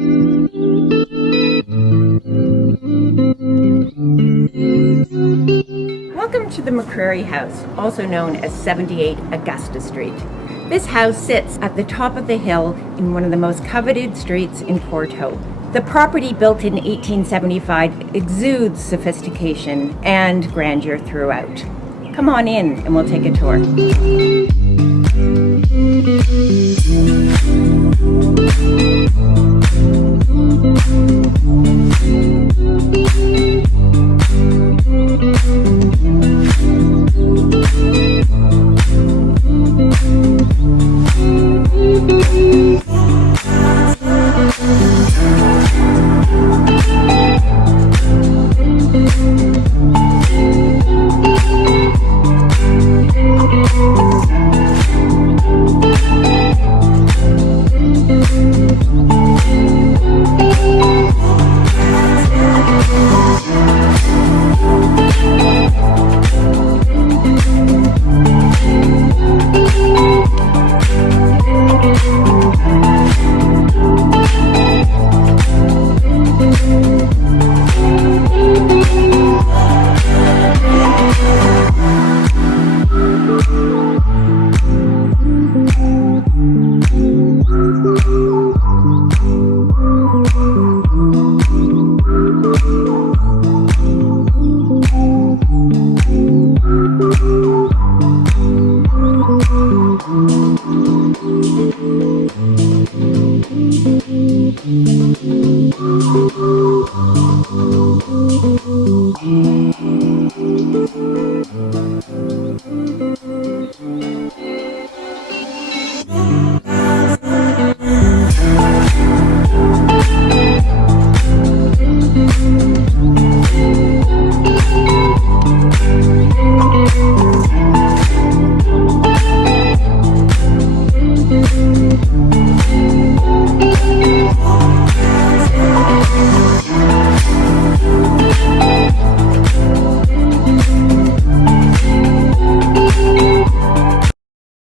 Welcome to the McCreery house, also known as 78 Augusta Street. This house sits at the top of the hill in one of the most coveted streets in Port Hope. The property, built in 1875, exudes sophistication and grandeur throughout. Come on in and we'll take a tour.